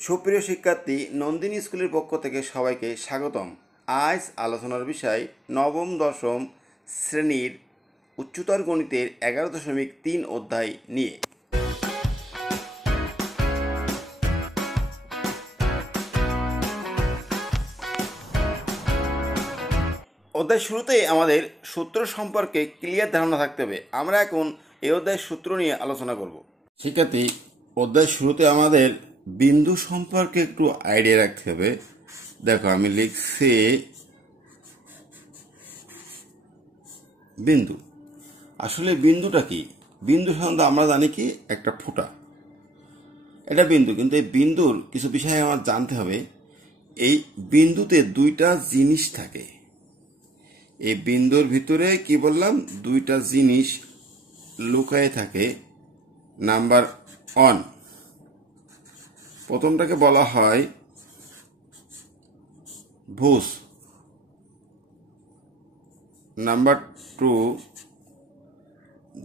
সুপ্রিয় শিক্ষার্থী, নন্দিনী স্কুলের পক্ষ থেকে সবাইকে স্বাগতম। আজ আলোচনার বিষয় নবম দশম শ্রেণীর উচ্চতর গণিতের 11.3 অধ্যায় নিয়ে। অধ্যায় শুরুতেই আমাদের সূত্র সম্পর্কে ক্লিয়ার ধারণা থাকতে হবে। আমরা এখন এই অধ্যায়ের সূত্র নিয়ে আলোচনা করব। শিক্ষার্থী, অধ্যায় শুরুতে আমাদের বিন্দু সম্পর্কে একটু আইডিয়া রাখতে হবে। দেখো, আমি লিখছি বিন্দু। আসলে বিন্দুটা কি? বিন্দু সাধারণত আমরা জানি কি একটা ফোঁটা, এটা বিন্দু। কিন্তু এই বিন্দুর কিছু বিষয় আমার জানতে হবে। এই বিন্দুতে দুইটা জিনিস থাকে। এই বিন্দুর ভিতরে কি বললাম, দুইটা জিনিস লুকায়ে থাকে। নাম্বার 1, প্রথমটাকে বলা হয় ভুজ। নাম্বার 2,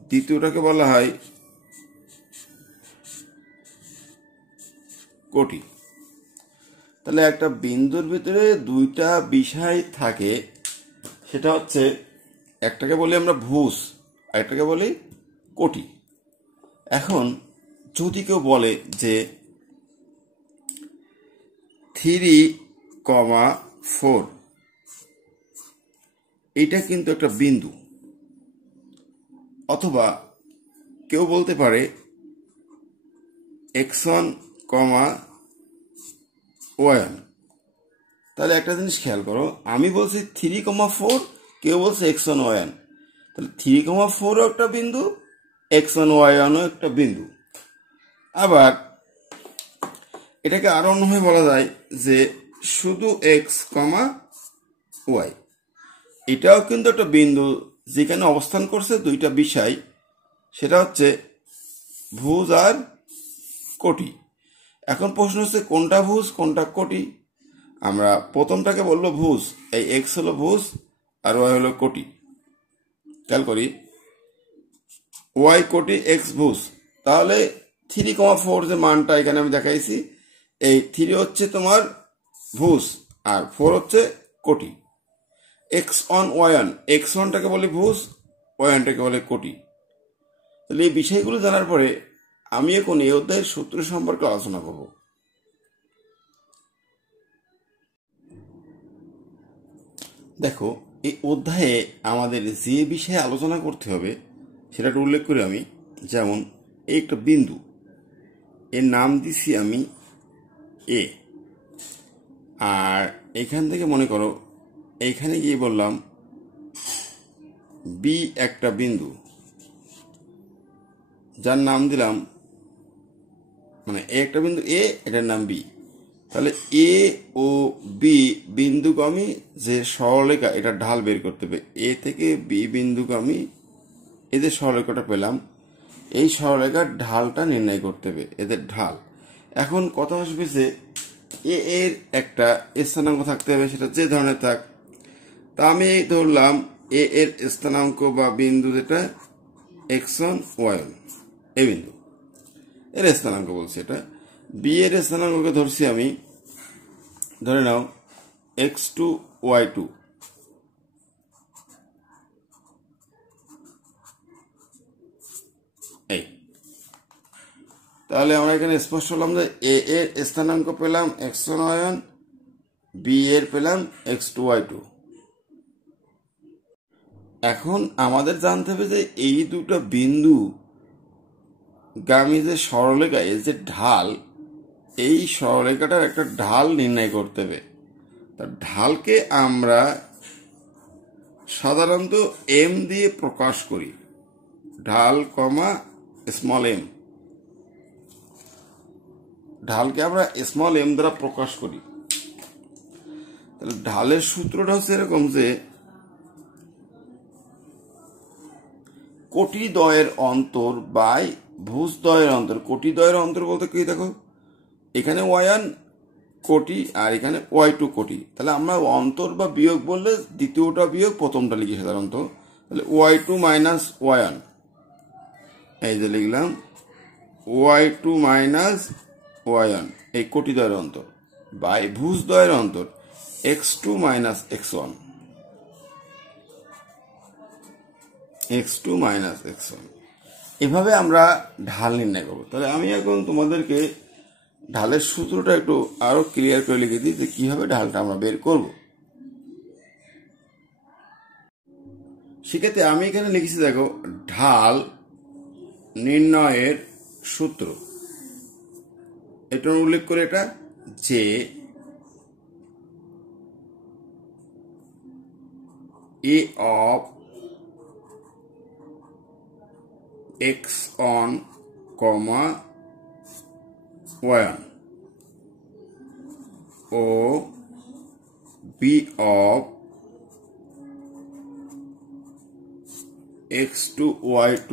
দ্বিতীয়টাকে বলা হয় কোটি। তাহলে একটা বিন্দুর ভিতরে দুইটা বিষয় থাকে, সেটা হচ্ছে একটাকে বলি আমরা ভুজ, আর একটাকে বলি কোটি। এখন যদি কেউ বলে যে 3,4 এটা কিন্তু একটা বিন্দু, অথবা কেউ বলতে পারে x1, y1। তাহলে একটা জিনিস খেয়াল করো, আমি বলছি 3,4, কেউ বলছে x1, y1। তাহলে 3,4ও একটা বিন্দু, x1, y1ও একটা বিন্দু। আবার এটাকে আরো অন্যভাবে বলা যায় যে শুধু x, y, এটাও কিন্তু একটা বিন্দু যেখানে অবস্থান করছে দুইটা বিষয়, সেটা হচ্ছে ভুজ আর কোটি। এখন প্রশ্ন হচ্ছে কোনটা ভুজ কোনটা কোটি। আমরা প্রথমটাকে বলবো ভুজ, এই x হলো ভুজ আর y হলো কোটি। খেয়াল করি, y কোটি x ভুজ। তাহলে 3,4 যে মানটা এখানে আমি দেখাইছি, এই 3 হচ্ছে তোমার ভুজ আর 4 হচ্ছে কোটি। x1, y1, x1টাকে বলি ভুজ, y1টাকে বলে কোটি। তাহলে এই বিষয়গুলো জানার পরে আমি এখন এই অধ্যায়ের সূত্র সম্পর্কে আলোচনা করব। দেখো, এই অধ্যায়ে আমাদের যে বিষয়ে আলোচনা করতে হবে সেটা উল্লেখ করি আমি। যেমন এই একটা বিন্দু, এর নাম দিছি আমি এ। আর এখান থেকে মনে করো এইখানে গিয়ে বললাম বি একটা বিন্দু, যার নাম দিলাম, মানে এ একটা বিন্দু এ, এটার নাম বি। তাহলে এ ও বি বিন্দুগামী যে সরলরেখা, এটা ঢাল বের করতে হবে। এ থেকে বি বিন্দুগামী এদের সরলরেখাটা পেলাম, এই সরলরেখার ঢালটা নির্ণয় করতে হবে, এদের ঢাল। এখন কথা আসবে যে এ এর একটা স্থানাঙ্ক থাকতে হবে, সেটা যে ধরনের থাক। তা আমি ধরলাম এ এর স্থানাঙ্ক বা বিন্দু যেটা x1, y1, এই বিন্দু এর স্থানাঙ্ক বলছি এটা। বি এর স্থানাঙ্ককে ধরছি আমি, ধরে নাও x2, y2। এই তাহলে আমরা এখানে স্পষ্ট হলাম যে এ এর স্থানাঙ্ক পেলাম x1, y1, বি এর পেলাম x2, y2। এখন আমাদের জানতে হবে যে এই দুটো বিন্দু গামী যে সরলরেখা, এর যে ঢাল, এই সরলরেখাটার একটা ঢাল নির্ণয় করতে হবে। তার ঢালকে আমরা সাধারণত এম দিয়ে প্রকাশ করি, ঢাল স্মল এম। ঢালকে আমরা স্মল এম দ্বারা প্রকাশ করি। তাহলে ঢালের সূত্রটা হচ্ছে এরকম যে কোটি দ্বয়ের অন্তর বাই ভুজ দ্বয়ের অন্তর। কোটি দ্বয়ের অন্তর বলতে কি, দেখো এখানে y1 কোটি আর এখানে y2 কোটি। তাহলে আমরা অন্তর বা বিয়োগ বললে দ্বিতীয়টা বিয়োগ প্রথমটা লিখি সাধারণত। তাহলে y2 মাইনাস y1, এই যে লিখলাম y2 মাইনাস y1 এই কোটিদ্বয়ের অন্তর বাই ভুজদ্বয়ের অন্তর x2 minus x1 x2 minus x1 এভাবে আমরা ঢাল নির্ণয় করব। তাহলে আমি এখন তোমাদেরকে ঢালের সূত্রটা একটু আরো ক্লিয়ার করে লিখে দিই যে কিভাবে ঢালটা আমরা বের করব। সেক্ষেত্রে আমি এখানে লিখেছি, দেখো, ঢাল নির্ণয়ের সূত্র, এটা উল্লেখ করে এটা যে a of x1, y1 O b of x2, y2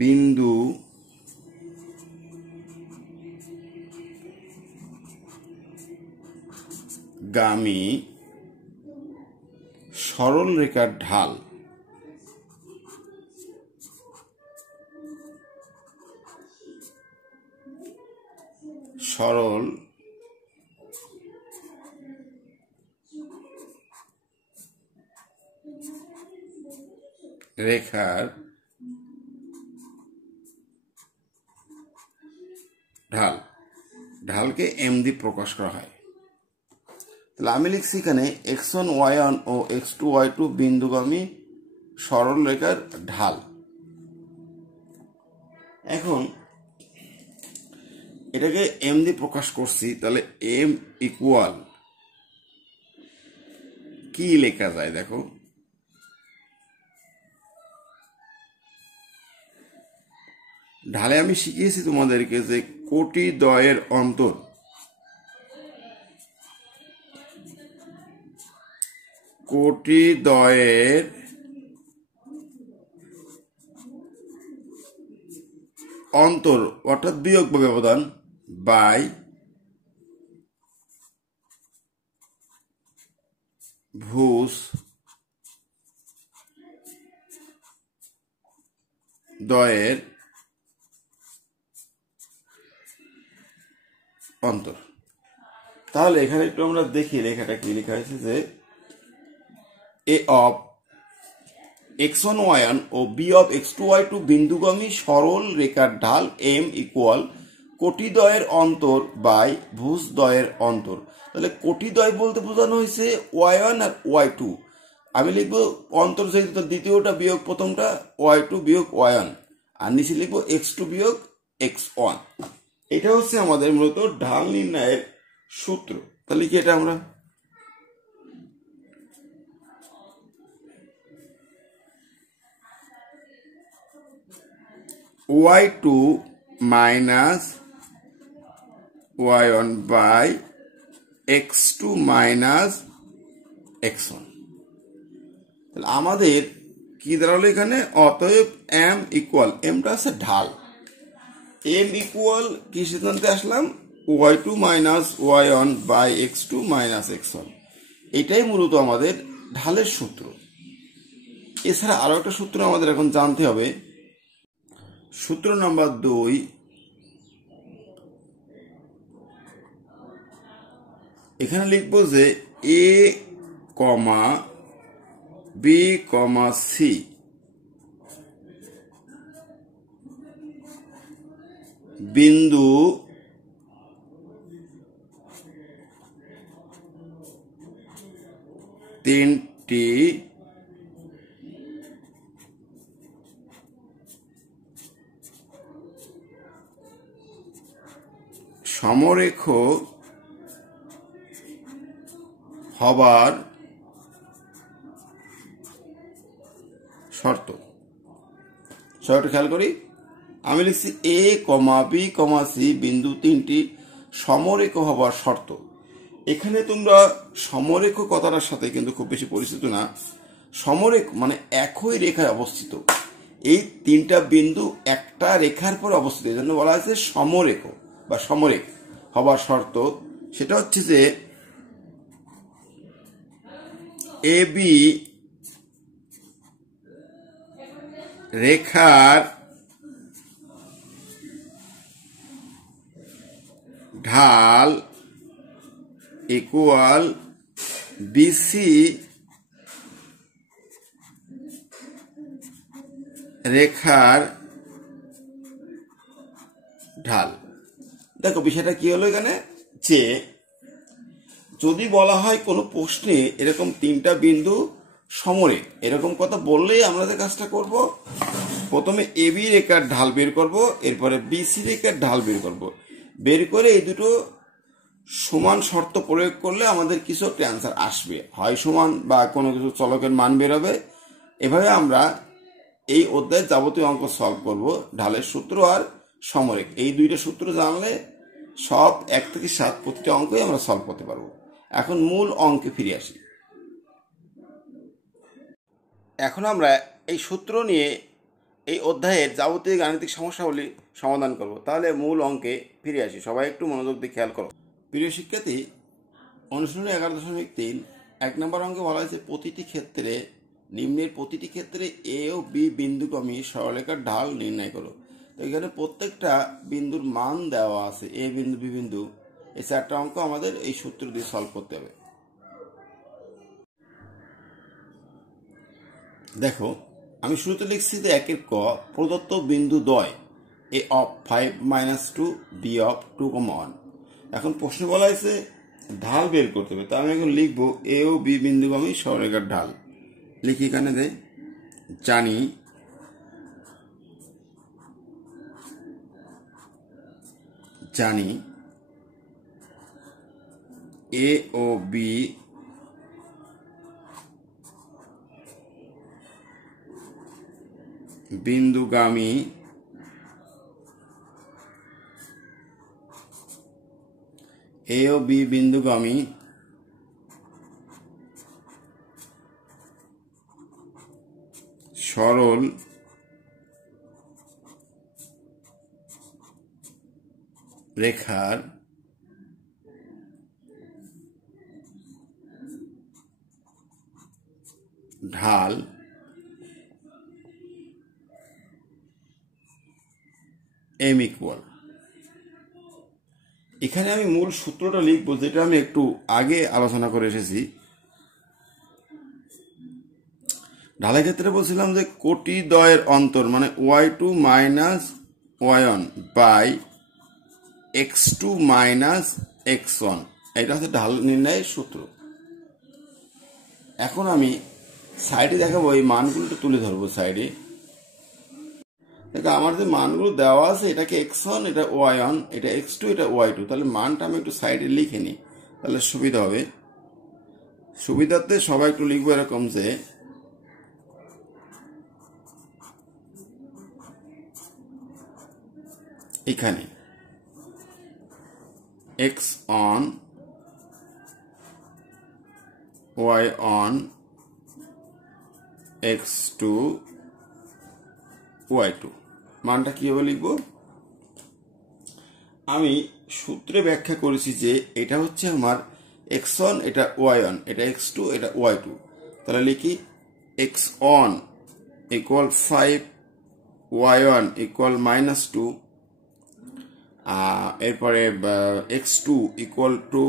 বিন্দু গামী সরল রেখার ঢাল সরল রেখার ঢাল, ঢালকে m দিয়ে প্রকাশ করা হয়। তাহলে আমি লিখছি এখানে x1, y1 ও x2, y2 বিন্দুগামী সরল রেখার ঢাল। এখন এটাকে m দিয়ে প্রকাশ করছি, তাহলে m ইকুয়াল কি লেখা যায় দেখো, ঢালে আমি শিখিয়েছি তোমাদেরকে যে কোটিদ্বয়ের অন্তর, কোটিদ্বয়ের অন্তর অর্থাৎ বিয়োগ বা ব্যবধান বাই ভুজ দ্বয়ের অন্তর। তাহলে এখানে একটু আমরা দেখি লেখাটা কি লেখা হয়েছে যে a of x1, y1 O b of x2, y2 বিন্দুগামী সরল রেখার ঢাল m ইকুয়াল কোটিদ্বয়ের অন্তর বাই ভুজদ্বয়ের অন্তর। তাহলে কোটিদ্বয় বলতে বোঝানো হয়েছে y1 আর y2। আমি লিখবো অন্তর যেহেতু দ্বিতীয়টা বিয়োগ প্রথমটা, y2 বিয়োগ y1, আর নিচে লিখবো x2 বিয়োগ x1। এটা হচ্ছে আমাদের মূলত ঢাল নির্ণয়ের সূত্র। তাহলে কি এটা আমরা y2 minus y1 by x2 minus x1। তাহলে আমাদের কি দাঁড়ালো এখানে, অতএব m ইকুয়াল, mটা আছে ঢাল, m ইকুয়াল কি সিদ্ধান্তে আসলাম, y2 minus y1 by x2 minus x1। এটাই মূলত আমাদের ঢালের সূত্র। এছাড়া আরো একটা সূত্র আমাদের এখন জানতে হবে, সূত্র নাম্বার 2, এখানে লিখবো যে a, b, c বিন্দু তিনটি সমরেখ হবার শর্ত। শর্ত খেয়াল করি, আমি লিখছি a, b, c বিন্দু তিনটি সমরেখ হবার শর্ত। এখানে তোমরা সমরেখ কথাটার সাথে কিন্তু খুব বেশি পরিচিত না। সমরেখ মানে একই রেখায় অবস্থিত, এই তিনটা বিন্দু একটা রেখার পর অবস্থিত, এই জন্য বলা হয়েছে সমরেখ বা সমরেখ হবার শর্ত। সেটা হচ্ছে যে AB রেখার ঢাল ইকুয়াল বিসি রেখার ঢাল। দেখো বিষয়টা কি হলো এখানে, যে যদি বলা হয় কোনো প্রশ্নে এরকম তিনটা বিন্দু সমরেখ, এরকম কথা বললেই আমরা যে কাজটা করব, প্রথমে এবি রেখার ঢাল বের করব, এরপরে বিসি রেখার ঢাল বের করব। বের করে এই দুটো সমান শর্ত প্রয়োগ করলে আমাদের কিছু একটা অ্যান্সার আসবে, হয় সমান বা কোনো কিছু চলকের মান বেরোবে। এভাবে আমরা এই অধ্যায়ের যাবতীয় অঙ্ক সলভ করব। ঢালের সূত্র আর সমরেখ, এই দুইটা সূত্র জানলে সব 1 থেকে 7 প্রতিটা অঙ্কই আমরা সলভ করতে পারবো। এখন মূল অঙ্কে ফিরে আসি। এখন আমরা এই সূত্র নিয়ে এই অধ্যায়ের যাবতীয় গাণিতিক সমস্যাগুলি সমাধান করব। তাহলে মূল অঙ্কে ফিরে আসি, সবাই একটু মনোযোগ দিয়ে খেয়াল করো। প্রিয় শিক্ষার্থী, অনুশীলনী 11.3 1 নম্বর অঙ্কে বলা হয়েছে প্রতিটি ক্ষেত্রে নিম্নের প্রতিটি ক্ষেত্রে এ ও বি বিন্দুগামী সরলরেখার ঢাল নির্ণয় করো। তো এখানে প্রত্যেকটা বিন্দুর মান দেওয়া আছে, এ বিন্দু বি বিন্দু। এই 4টা অঙ্ক আমাদের এই সূত্র দিয়ে সলভ করতে হবে। দেখো আমি শুরুতে লিখছি যে 1 ক প্রদত্ত বিন্দু দ্বয় এ অফ 5 - 2 বি অফ 2,1। এখন প্রশ্ন বলা হয়েছে ঢাল বের করতে হবে, তা আমি এখন লিখবো এ ও বি বিন্দুগামী সরলরেখার ঢাল। লিখি এখানে যে জানি এ ও বি বিন্দুগামী সরল রেখার ঢাল এম ইকুয়াল। এখানে আমি মূল সূত্রটা লিখবো, যেটা আমি একটু আগে আলোচনা করে এসেছি। ঢালের ক্ষেত্রে বলছিলাম যে কোটি দ্বয়ের অন্তর মানে y2 - y1 by x2 - x1, এটা হচ্ছে ঢাল নির্ণয়ের সূত্র। এখন আমি সাইডে দেখাবো, এই মানগুলো তুলে ধরবো সাইডে। দেখো আমার যে মানগুলো দেওয়া আছে, এটাকে x1, এটা y1, এটা x2, এটা y2। তাহলে মানটা আমি একটু সাইডে লিখে নিই, তাহলে সুবিধা হবে। সুবিধার্থে সবাই একটু লিখবো এরকম যে এখানে x1 y1 x2 y2 মানটা কিভাবে লিখব, আমি সূত্রে ব্যাখ্যা করেছি যে এটা হচ্ছে আমার x1, এটা y1, এটা x2, এটা y2। তাহলে লিখি x1 ইকুয়াল 5, y1 ইকুয়াল -2, এরপরে x2 ইকুয়াল 2,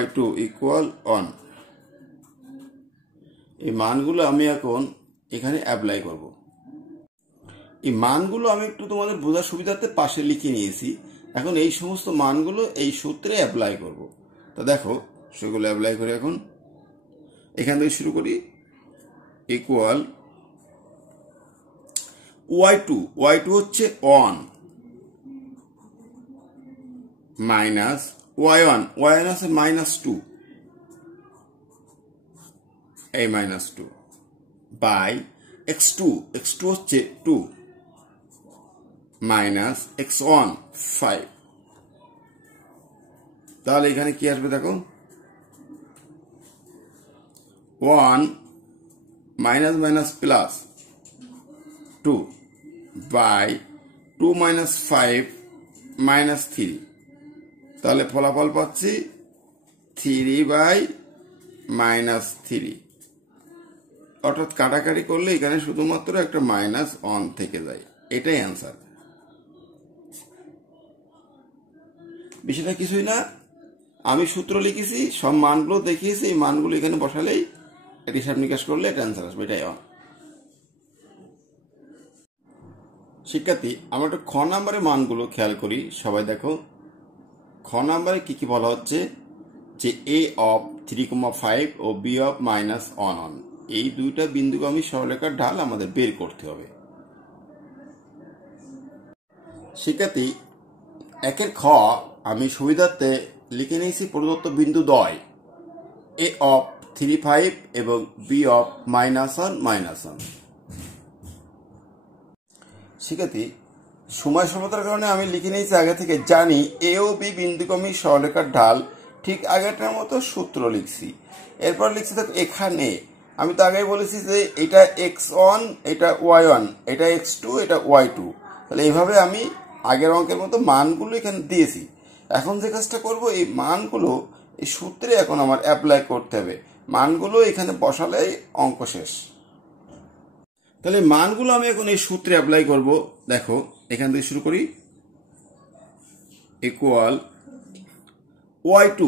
y2 ইকুয়াল 1। এই মানগুলো আমি এখন এখানে অ্যাপ্লাই করব। এই মানগুলো আমি একটু তোমাদের বোঝার সুবিধার্থে পাশে লিখে নিয়েছি। এখন এই সমস্ত মানগুলো এই সূত্রে অ্যাপ্লাই করব। তা দেখো সেগুলো অ্যাপ্লাই করে এখন এখান থেকে শুরু করি। ইকুয়াল y2 হচ্ছে 1 মাইনাস y1 আছে -2, এই -2 বাই x2 হচ্ছে 2 মাইনাস x1 5। তাহলে এখানে কি আসবে দেখো, 1 মাইনাস মাইনাস প্লাস 2 বাই 2 - 5 -3। তাহলে ফলাফল পাচ্ছি 3 বাই -3 অর্থাৎ কাটাকাটি করলে এখানে শুধুমাত্র একটা মাইনাস অন থেকে যায়, এটাই অ্যান্সার। বিষয়টা কিছুই না, আমি সূত্র লিখেছি, সব মানগুলো দেখিয়েছি, এই মানগুলো এখানে বসালেই এটা হিসাব নিকাশ করলে এটা অ্যান্সার আসবে, এটাই অন। শিক্ষার্থী, আমরা একটু খ নাম্বারের মানগুলো খেয়াল করি। সবাই দেখো, খ নাম্বারে কি কি বলা হচ্ছে যে a অফ 3,5 ও b অফ -1 এই দুইটা বিন্দুকে আমি সরলরেখার ঢাল আমাদের বের করতে হবে। শিক্ষার্থী, একের খ আমি সুবিধার্থে লিখে নিয়েছি প্রদত্ত বিন্দু দ্বয় a অফ 3,5 এবং b অফ -1। শিক্ষার্থী, সময় স্বল্পতার কারণে আমি লিখে নিয়েছি আগে থেকে, জানি এ ও বি বিন্দুকে আমি সরলরেখার ঢাল ঠিক আগেরটার মতো সূত্র লিখছি। এরপর লিখছি দেখো এখানে আমি তো আগেই বলেছি যে এটা x1, এটা y1, এটা x2, এটা y2। তাহলে এইভাবে আমি আগের অঙ্কের মতো মানগুলো এখানে দিয়েছি। এখন যে কাজটা করব, এই মানগুলো এই সূত্রে এখন আমার অ্যাপ্লাই করতে হবে। মানগুলো এখানে বসালেই অঙ্ক শেষ। তাহলে মানগুলো আমি এখন এই সূত্রে অ্যাপ্লাই করব। দেখো এখান থেকে শুরু করি, ইকুয়াল y2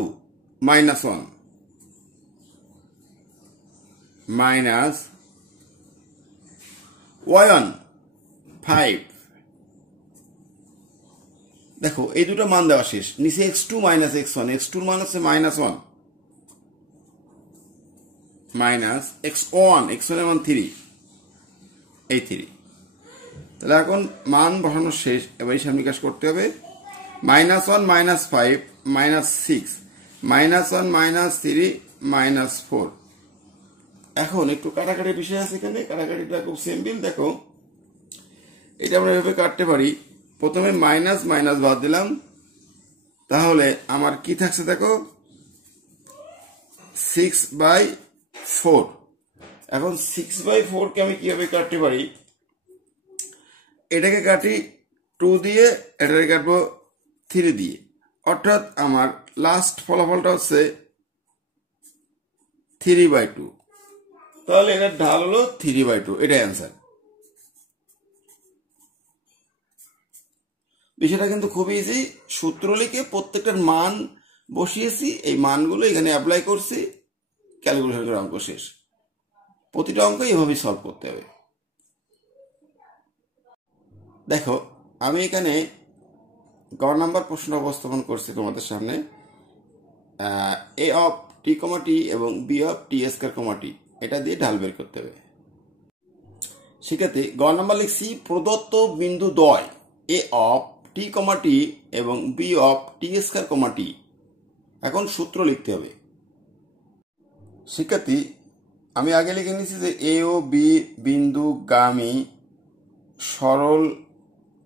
-1 মাইনাস y1 5। দেখো এই দুটো মান দেওয়া শেষ, নিচে x2 -x1, x2 মান হচ্ছে -1 মাইনাস x1, x1 এর মান 3, এই 3। তাহলে এখন মান বসানো শেষ, এবার হিসাব নিকাশ করতে হবে। -1 -5 -6, -1 -3 -4। এখন একটু কাটাকাটি বিষয় আছে এখানে, কাটাকাটিটা খুব সিম্পল। দেখো এটা আমরা এভাবে কাটতে পারি, প্রথমে মাইনাস মাইনাস বাদ দিলাম, তাহলে আমার কি থাকছে দেখো 6/4। এখন 6/4 কে আমি কিভাবে কাটতে পারি, এটাকে কাটি 2 দিয়ে, এটাকে কাটবো 3 দিয়ে, অর্থাৎ আমার লাস্ট ফলাফলটা হচ্ছে 3/2। তাহলে এটার ঢাল হলো 3/2, এটাই অ্যান্সার। বিষয়টা কিন্তু খুব ইজি, সূত্র লিখে প্রত্যেকটার মান বসিয়েছি, এই মানগুলো এখানে অ্যাপ্লাই করছি, ক্যালকুলেশন করে অঙ্ক শেষ। প্রতিটা অঙ্ক এভাবেই সলভ করতে হবে। দেখো আমি এখানে গ নাম্বার প্রশ্ন উপস্থাপন করছি তোমাদের সামনে, a অফ t, t এবং b অফ t², এটা দিয়ে ঢাল বের করতে হবে। সেক্ষেত্রে গ নাম্বার লিখছি প্রদত্ত বিন্দু দ্বয় a অফ t, t এবং b অফ t², এখন সূত্র লিখতে হবে। শিক্ষার্থী, আমি আগে লিখে নিয়েছি যে a ও b বিন্দুগামী সরল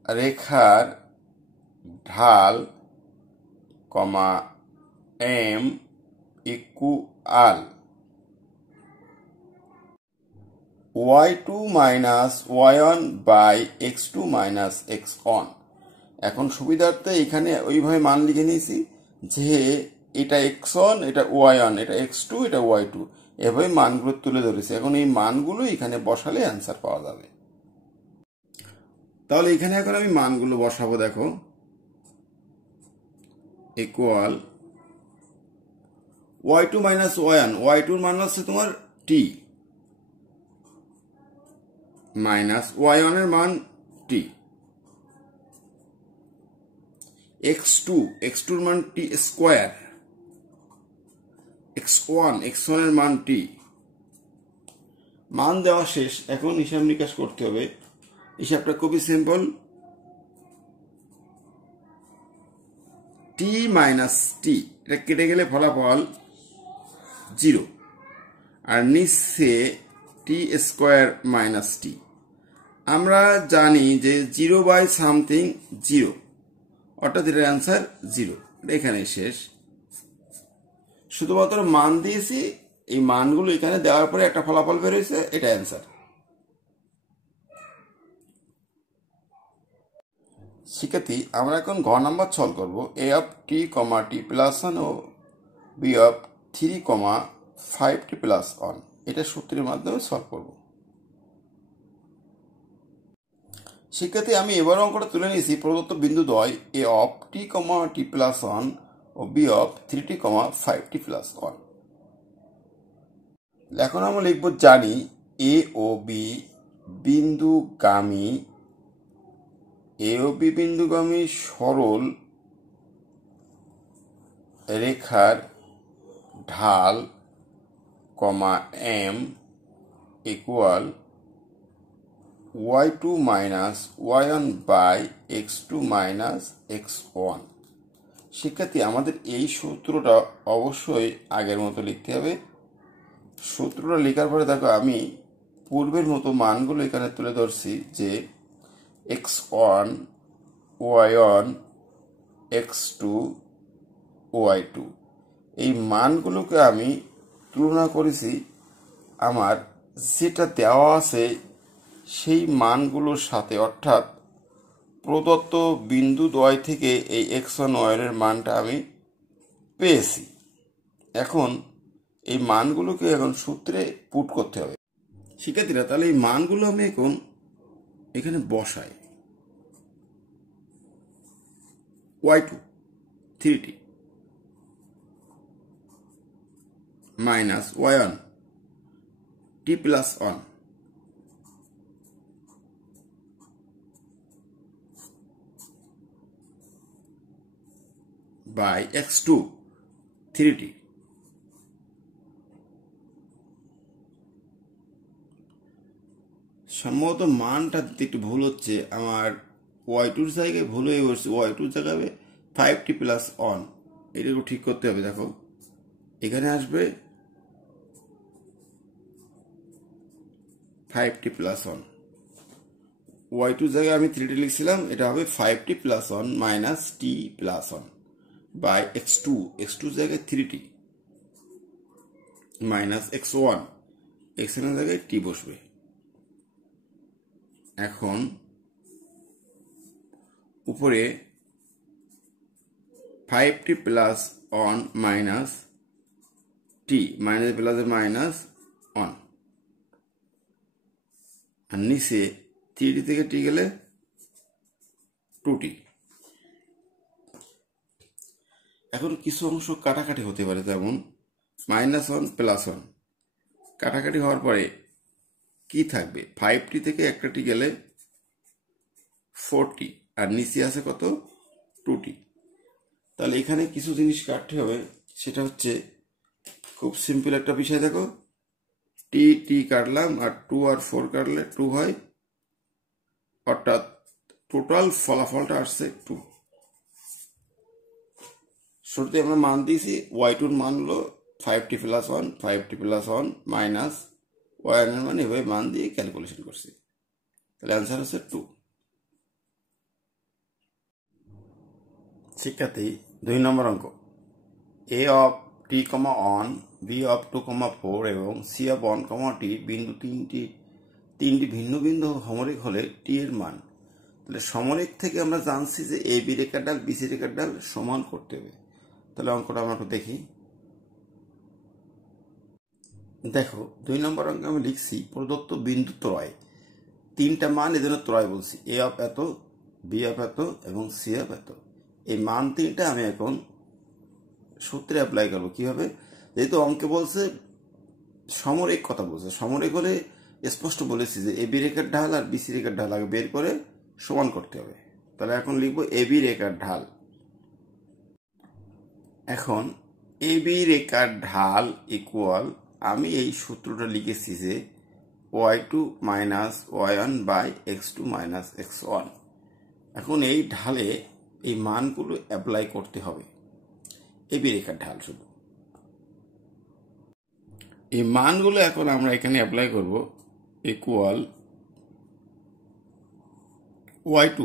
রেখার ঢাল m equal y2 y1 by x2 x1। এখন সুবিধার্থে এখানে ওইভাবে মান লিখে নিয়েছি যে এটা x1, এটা y1, এটা x2, এটা y2, এভাবে মানগুলো তুলে ধরেছি। এখন এই মানগুলো এখানে বসালে অ্যান্সার পাওয়া যাবে। তাহলে এখানে এখন আমি মানগুলো বসাবো। দেখো ইকুয়াল y2 y1, y2 মান হচ্ছে তোমার t, মাইনাস y1 এর মান t, x2 এর মান t স্কোয়ার, x1 এর মান t। মান দেওয়া শেষ, এখন হিসাব নিকাশ করতে হবে। হিসাবটা খুবই সিম্পল, t মাইনাস t, এটা কেটে গেলে ফলাফল 0, আর নিচে t² - t। আমরা জানি যে 0/something 0, অর্থাৎ এটার অ্যান্সার 0। এখানে শেষ, শুধুমাত্র মান দিয়েছি, এই মানগুলো এখানে দেওয়ার পরে একটা ফলাফল বের হয়েছে, এটা অ্যান্সার। শিক্ষার্থী, আমরা এখন ঘ নাম্বার সলভ করব। a অফ t, t + 1 ও b অফ 3, 5t + 1। এটা সূত্রের মাধ্যমে সলভ করব। শিক্ষার্থী আমি এবার অঙ্কটা তুলে নিয়েছি প্রদত্ত বিন্দু দ্বয় এ অফ টি কমা টি প্লাস 1 ও B of 3t, 5t plus 1। এখন আমরা লিখব জানি এ ও বি বিন্দুগামী সরল রেখার ঢাল m equal y2 minus y1 by x2 minus x1। শিক্ষার্থী আমাদের এই সূত্রটা অবশ্যই আগের মতো লিখতে হবে। সূত্রটা লেখার পরে দেখো আমি পূর্বের মতো মানগুলো এখানে তুলে ধরছি যে x1 y1 x2 y2 এই মানগুলোকে আমি তুলনা করেছি আমার যেটা দেওয়া আছে সেই মানগুলোর সাথে, অর্থাৎ প্রদত্ত বিন্দু দ্বয় থেকে এই x1 y1 এর মানটা আমি পেয়েছি। এখন এই মানগুলোকে এখন সূত্রে পুট করতে হবে। শিক্ষার্থীরা তাহলে এই মানগুলো আমি এখন এখানে বসাই। y2 3t minus y1 t plus 1 by x2 3t। সম্ভবত মানটা দিতে একটু ভুল হচ্ছে, আমার y2 জায়গায় ভুল হয়ে বসছে, y2 জায়গায় 5t প্লাস 1, এটাকে ঠিক করতে হবে। দেখো এখানে আসবে 5t প্লাস 1, y2 জায়গায় আমি 3t লিখছিলাম, এটা হবে 5t plus 1 minus t plus 1 by x2 জায়গায় 3t মাইনাস x1, x1 জায়গায় t বসবে। এখন উপরে 5t plus 1 minus t, minus plus minus 1, আর নিচে 3t থেকে t গেলে 2t। এখন কিছু অংশ কাটাকাটি হতে পারে, যেমন -1 +1 কাটাকাটি হওয়ার পরে কি থাকবে, 5t থেকে একটা টি গেলে 4t, আর নিচে আছে কত 2t। তাহলে এখানে কিছু জিনিস কাটতে হবে, সেটা হচ্ছে খুব সিম্পল একটা বিষয়। দেখো t কাটলাম, আর 2 আর 4 কাটলে 2 হয়, অর্থাৎ টোটাল ফলাফলটা আসছে 2। শুরুতে আমরা মান দিয়েছি y2 এর মান হলো 5t প্লাস 1 মাইনাস y1 এর মান, এভাবে মান দিয়ে ক্যালকুলেশন করছি। তাহলে অ্যান্সার হচ্ছে 2। শিক্ষার্থী 2 নম্বর অঙ্ক a of t, 1 b of 2, 4 এবং c অফ 1, t বিন্দু তিনটি ভিন্ন বিন্দু সমরেখ হলে t এর মান। তাহলে সমরেখ থেকে আমরা জানছি যে এ বি রেখার ডাল বি সি রেখার ডাল সমান করতে হবে। তাহলে অঙ্কটা আমরা একটু দেখি। দেখো 2 নম্বর অঙ্কে আমি লিখছি প্রদত্ত বিন্দু ত্রয়, তিনটা মান এজন্য ত্রয় বলছি, এ অফ এত, বি অফ এত এবং সি অফ এত। এই মান তিনটা আমি এখন সূত্রে অ্যাপ্লাই করবো। কিভাবে, যেহেতু অঙ্কে বলছে সমরেখ কথা বলছে, সমরেখ হলে স্পষ্ট বলেছি যে এ বি রেখার ঢাল আর বিসি রেখার ঢাল আগে বের করে সমান করতে হবে। তাহলে এখন লিখবো এ বি রেখার ঢাল। এখন এ বি রেখার ঢাল ইকুয়াল, আমি এই সূত্রটা লিখেছি যে y2 minus y1 by x2 minus x1। এখন এই ঢালে এই মানগুলো অ্যাপ্লাই করতে হবে, এ বি রেখার ঢাল শুধু। এই মানগুলো এখন আমরা এখানে অ্যাপ্লাই করব। ইকুয়াল y2,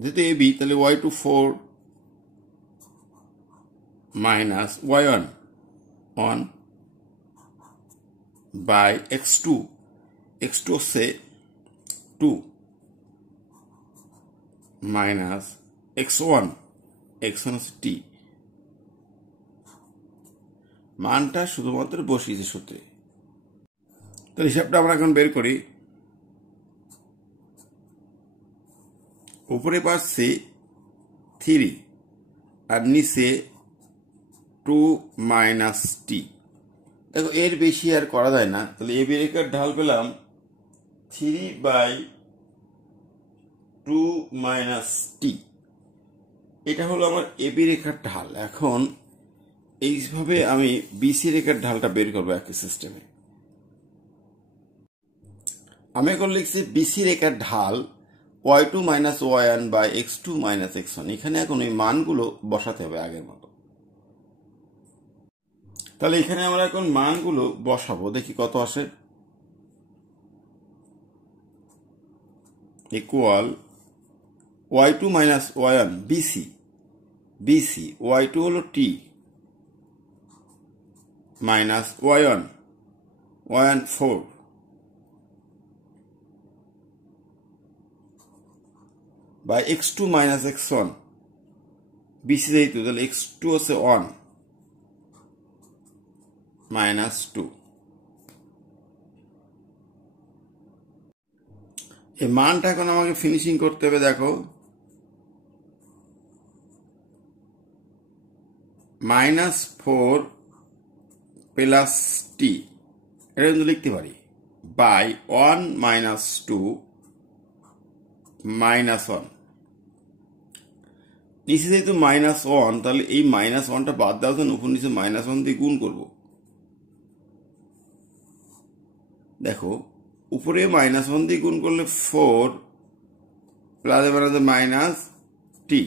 যেহেতু এ বি তাহলে y2 4 minus y1 1 by x2 হচ্ছে 2 মাইনাস x1 হচ্ছে t। মানটা শুধুমাত্র বসিয়েছে সূত্রে। তো হিসাবটা আমরা এখন বের করি। উপরে পাচ্ছি 3 আর নিচে 2 মাইনাস টি। দেখো এর বেশি আর করা যায় না, তাহলে এবি রেখার ঢাল পেলাম 3/2 মাইনাস টি। এটা হলো আমার এবি রেখার ঢাল। এখন এইভাবে আমি বিসি রেখার ঢালটা বের করবো একই সিস্টেমে। আমি এখন লিখছি বিসি রেখার ঢাল y2 minus y1 by x2 minus x1। এখানে এখন ওই মানগুলো বসাতে হবে আগের মতো। তাহলে এখানে আমরা এখন মানগুলো বসাবো, দেখি কত আসে। Equal y2 minus y1 BC, y2 হলো t minus y1 4 by x2 minus x1। BC যেহেতু তাহলে x2 হচ্ছে 1 মাইনাস 2। এই মানটা এখন আমাকে ফিনিশিং করতে হবে। দেখো -4 প্লাস টি, এটা কিন্তু লিখতে পারি, বাই 1 মাইনাস 2 মাইনাস 1। নিচে যেহেতু -1, তাহলে এই -1টা বাদ দেওয়ার জন্য উপর নিচে -1 দিয়ে গুণ করব। দেখো উপরে -1 দিয়ে গুণ করলে 4 প্লাস মাইনাস টি,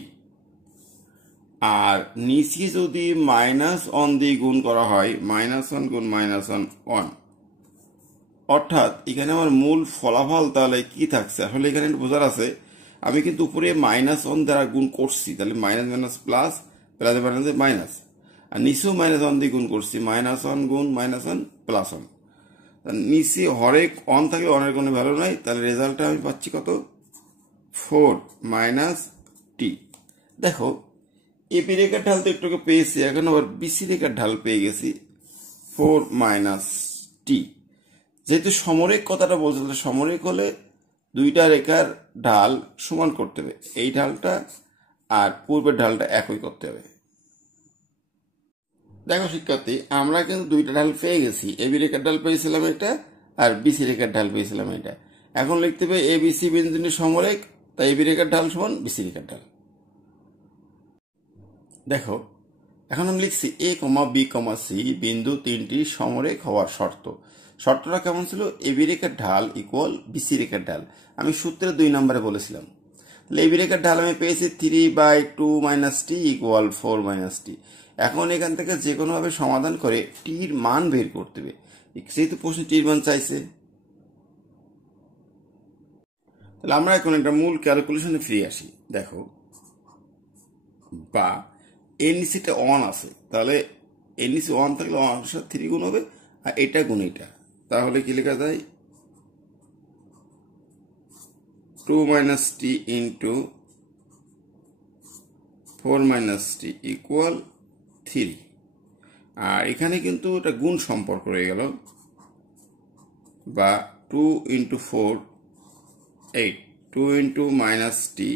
আর নিচে যদি -1 দিয়ে গুণ করা হয় -1 গুণ -1 অর্থাৎ এখানে আমার মূল ফলাফল তাহলে কি থাকছে আসলে এখানে বোঝার আছে। আমি কিন্তু উপরে -1 দ্বারা গুণ করছি, তাহলে minus minus plus plus minus, আর নিচেও -1 দিয়ে গুণ করছি, -1 গুণ -1 প্লাস 1। নিচে হরেক 1 থাকলে 1-এর কোনো ভ্যালু নাই, তাহলে রেজাল্টটা আমি পাচ্ছি কত, 4 মাইনাস টি। দেখো এবি রেখার ঢাল তো একটু পেয়েছি, এখন আবার বিসি রেখার ঢাল পেয়ে গেছি 4 মাইনাস টি। যেহেতু সমরেখ কথাটা বলছিল, সমরেখ হলে দুইটা রেখার ঢাল সমান করতে হবে, এই ঢালটা আর পূর্বের ঢালটা একই করতে হবে। দেখো শিক্ষার্থী, আমরা কিন্তু দুইটা ঢাল পেয়ে গেছি, এবি রেখার ঢাল পেয়েছিলাম এটা আর বিসি রেখার ঢাল পেয়েছিলাম এটা। এখন লিখতে হবে এ বিসি বিন্দুটি সমরেখ, তাই এবি রেখার ঢাল সমান বিসি রেখার ঢাল। দেখো এখন আমি লিখছি এ কমা বি কমা সি বিন্দু তিনটি সমরেখ হওয়ার শর্ত। শর্তটা কেমন ছিল, এবি রেখার ঢাল ইকুয়াল বিসি রেখার ঢাল। আমি সূত্রে 2 নম্বরে বলেছিলাম। তাহলে এবি রেখার ঢাল আমি পেয়েছি 3/2 মাইনাস টি ইকুয়াল 4 মাইনাস টি। এখন এখান থেকে যে কোনোভাবে সমাধান করে টির মান বের করতে হবে, যেহেতু প্রশ্নে টির মান চাইছে। তাহলে আমরা এখন একটা মূল ক্যালকুলেশনে ফিরে আসি। দেখো বা এর নিচেটা 1 আছে, তাহলে এর নিচে 1 থাকলে 1 সাথে 3 গুণ হবে, আর এটা গুণ এটা, তাহলে কি লেখা যায় 2 মাইনাস টি ইন্টু 4 মাইনাস টি ইকুয়াল 3। আর এখানে কিন্তু এটা গুণ সম্পর্ক রয়ে গেল, বা 2 ইন্টু 4 8, 2 ইন্টু মাইনাস টি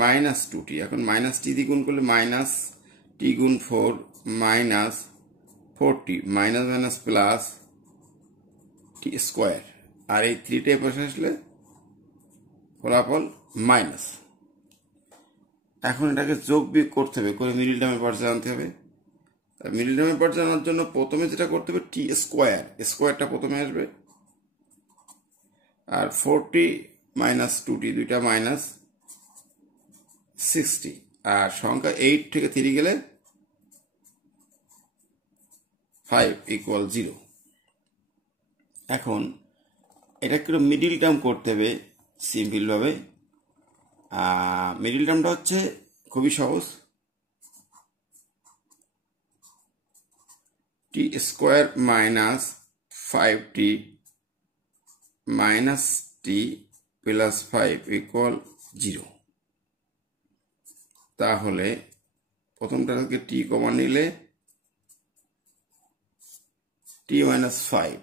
মাইনাস 2টি। এখন মাইনাস টি দিয়ে গুণ করলে মাইনাস টি গুণ 4 মাইনাস 4টি, মাইনাস মাইনাস প্লাস টি স্কোয়ার, আর এই 3টা পাশে আসলে ফলাফল মাইনাস। এখন এটাকে যোগ বিয়োগ করতে হবে, করে মিডিল টার্মের পার্ট জানতে হবে। মিডিল টার্মের পার্ট জানার জন্য প্রথমে যেটা করতে হবে টি স্কোয়ার, স্কোয়ারটা প্রথমে আসবে, আর 4টি মাইনাস 2টি, দুইটা মাইনাস 60, আর সংখ্যা 8 থেকে 3 গেলে 5 ইকুয়াল 0। এখন এটা একটু মিডিল টার্ম করতে হবে সিম্পল ভাবে। মিডিল টার্মটা হচ্ছে খুবই সহজ, টি স্কোয়ার মাইনাস 5টি মাইনাস টি প্লাস 5 ইকুয়াল 0। তাহলে প্রথমটা থেকে টি কমন নিলে টি মাইনাস 5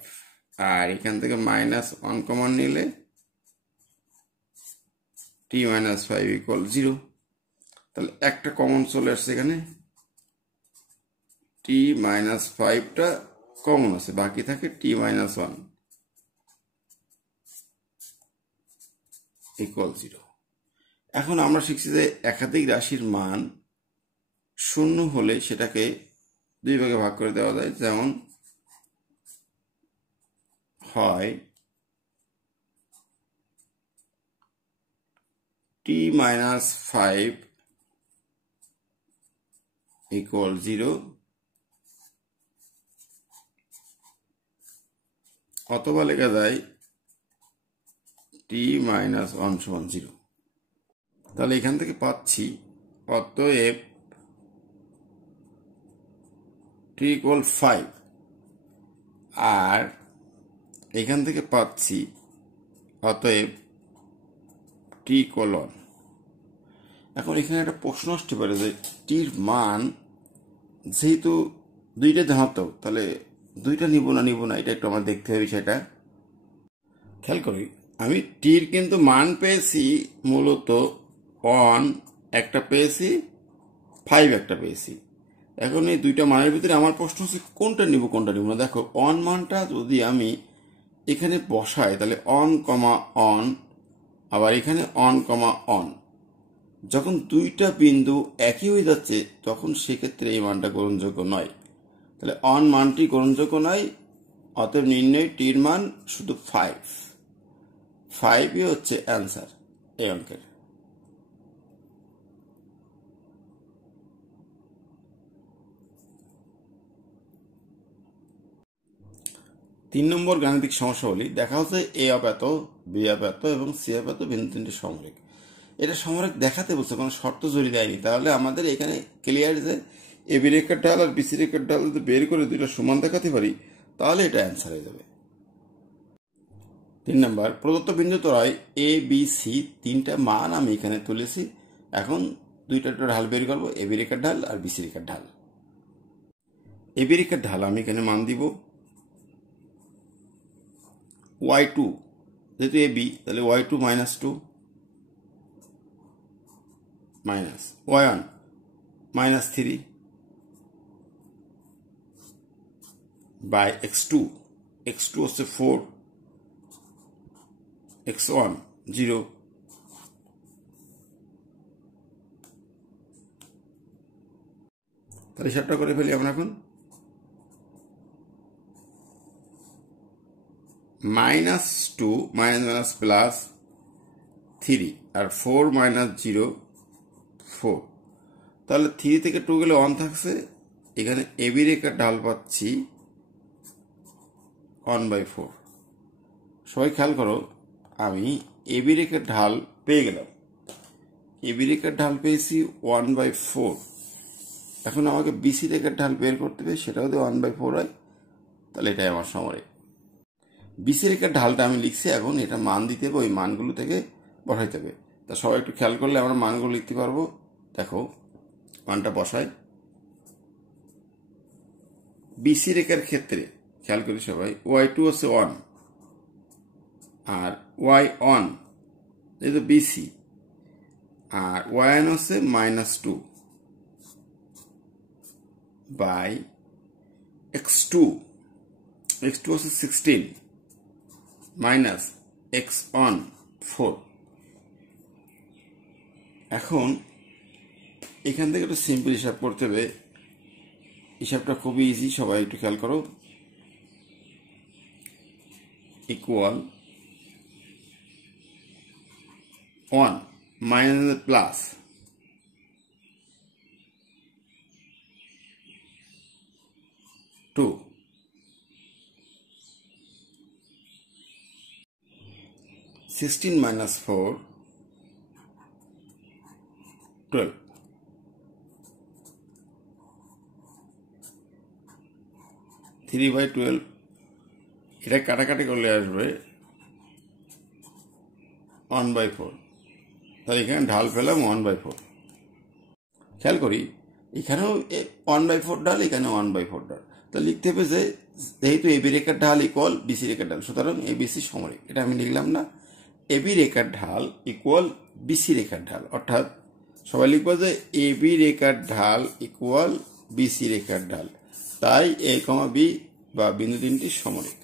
আর এখান থেকে -1 কমন নিলে t - 5 = 0। তাহলে একটা কমন চলে আসছে এখানে, t - 5টা কমন আছে, বাকি থাকে t - 1 = 0। এখন আমরা শিখছি যে একাধিক রাশির মান শূন্য হলে সেটাকে দুই ভাগে ভাগ করে দেওয়া যায়। যেমন হয় t - 5 = 0, অথবা লেখা যায় t - 1 = 0। তাহলে এখান থেকে পাচ্ছি অতএব t = 5, আর এখান থেকে পাচ্ছি অতএব t = 1। এখন এখানে একটা প্রশ্ন আসতে পারে যে টির মান যেহেতু দুইটা ধনাত্মক, তাহলে দুইটা নিব না, এটা একটু আমার দেখতে হবে। সেটা খেয়াল করি, আমি টির কিন্তু মান পেয়েছি মূলত 1 একটা পেয়েছি, 5 একটা পেয়েছি। এখন এই দুইটা মানের ভিতরে আমার প্রশ্ন হচ্ছে কোনটা নিব না। দেখো 1 মানটা যদি আমি এখানে বসাই তাহলে 1, 1, আবার এখানে 1, 1। যখন দুইটা বিন্দু একই হয়ে যাচ্ছে তখন সেক্ষেত্রে এই মানটা গ্রহণযোগ্য নয়। তাহলে 1 মানটি গ্রহণযোগ্য নয়, অতএব নির্ণয় টির মান শুধু 5ই হচ্ছে অ্যান্সার এই অঙ্কের। তিন নম্বর গাণিতিক সমস্যা বলি, দেখা হচ্ছে এ অফ এত, বি অফ এত এবং সি অফ এত বিন্দু তিনটি সমরেখ। এটা সমরেখ দেখাতে বলছে, কোনো শর্ত জড়ি দেয়নি। তাহলে আমাদের এখানে ক্লিয়ার যে এ বি রেখার ঢাল আর বিসি রেখার ঢাল যদি বের করে দুইটা সমান দেখাতে পারি তাহলে এটা অ্যান্সার হয়ে যাবে। 3 নম্বর, প্রদত্ত বিন্দু ত্রয় এ বি সি তিনটা মান আমি এখানে তুলেছি। এখন দুইটা ঢাল বের করবো, এ বি রেখার ঢাল আর বিসি রেখার ঢাল। এ বি রেখার ঢাল আমি এখানে মান দিব y2, যেহেতু এ বি তাহলে y2 - 2 minus y1 -3 by x2 হচ্ছে 4, x1 0। তাহলে হিসাবটা করে ফেলি আমরা এখন। -2 +3 আর 4 - 0 4। তাহলে 3 থেকে 2 গেলে 1 থাকছে। এখানে এবি রেখার ঢাল পাচ্ছি 1/4। সবাই খেয়াল করো, আমি এবি রেখার ঢাল পেয়ে গেলাম। এবি রেখার ঢাল পেয়েছি 1/4। এখন আমাকে বিসি রেখার ঢাল বের করতে হবে, সেটাও যদি 1/4 হয় তাহলে এটাই আমার সমরেখ। বিসি রেখার ঢালটা আমি লিখছি, এখন এটা মান দিতে হবে, ওই মানগুলো থেকে বসাইতে হবে। তা সবাই একটু খেয়াল করলে আমরা মানগুলো লিখতে পারবো। দেখো মানটা বসাই। বিসি রেখার ক্ষেত্রে খেয়াল করি সবাই, y2 হচ্ছে 1 আর y1 যেহেতু বিসি, আর y1 হচ্ছে -2 বাই x2 হচ্ছে 16 মাইনাস x1 4। এখন এখান থেকে একটু সিম্পল হিসাব করতে হবে। হিসাবটা খুবই ইজি, সবাই একটু খেয়াল করো। Equal 1 minus plus 2 16 minus 4 12 3/12। এটা কাটাকাটি করলে আসবে 1/4। তাহলে এখানে ঢাল পেলাম 1/4। খেয়াল করি এখানেও 1/4 ঢাল, এখানে 1/4 ঢাল। তো লিখতে হবে যে যেহেতু এবি রেখার ঢাল ইকুয়াল বিসি রেখার ঢাল, সুতরাং এবিসি সমরেখ। এটা আমি লিখলাম না, এবি রেখার ঢাল ইকুয়াল বিসি রেখার ঢাল, অর্থাৎ সবাই লিখবো যে এবি রেখার ঢাল ইকুয়াল বিসি রেখার ঢাল, তাই এ কমা বি বা বিন্দু তিনটি সমরেখ।